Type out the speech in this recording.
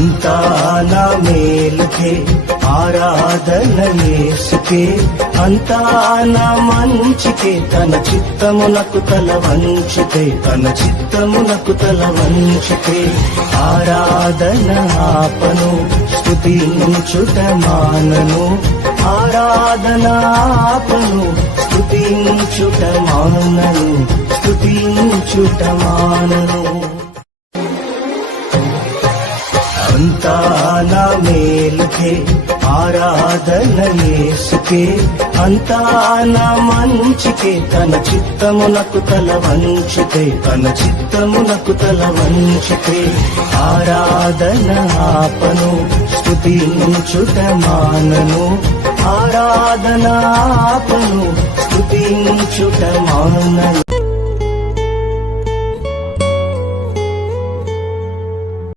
అంతా నా మేలుకే ఆరాధన యేసుకే, అంతా నా మంచికే, తన చిత్తమునకు తల వంచితే, తన చిత్తమునకు తల వంచితే, ఆరాధన ఆపను స్తుతించుట మానను, ఆరాధన ఆపను స్తుతించుట మానను, స్తుతించుట మానను. అంతా నా మేలుకే ఆరాధన యేసుకే, అంతా నా మంచికే, తన చిత్తమునకు తల వంచితే, తన చిత్తమునకు తల వంచితే, ఆరాధన ఆపను స్తుతించుట మానను, ఆరాధన ఆపను స్తుతించుట మానను.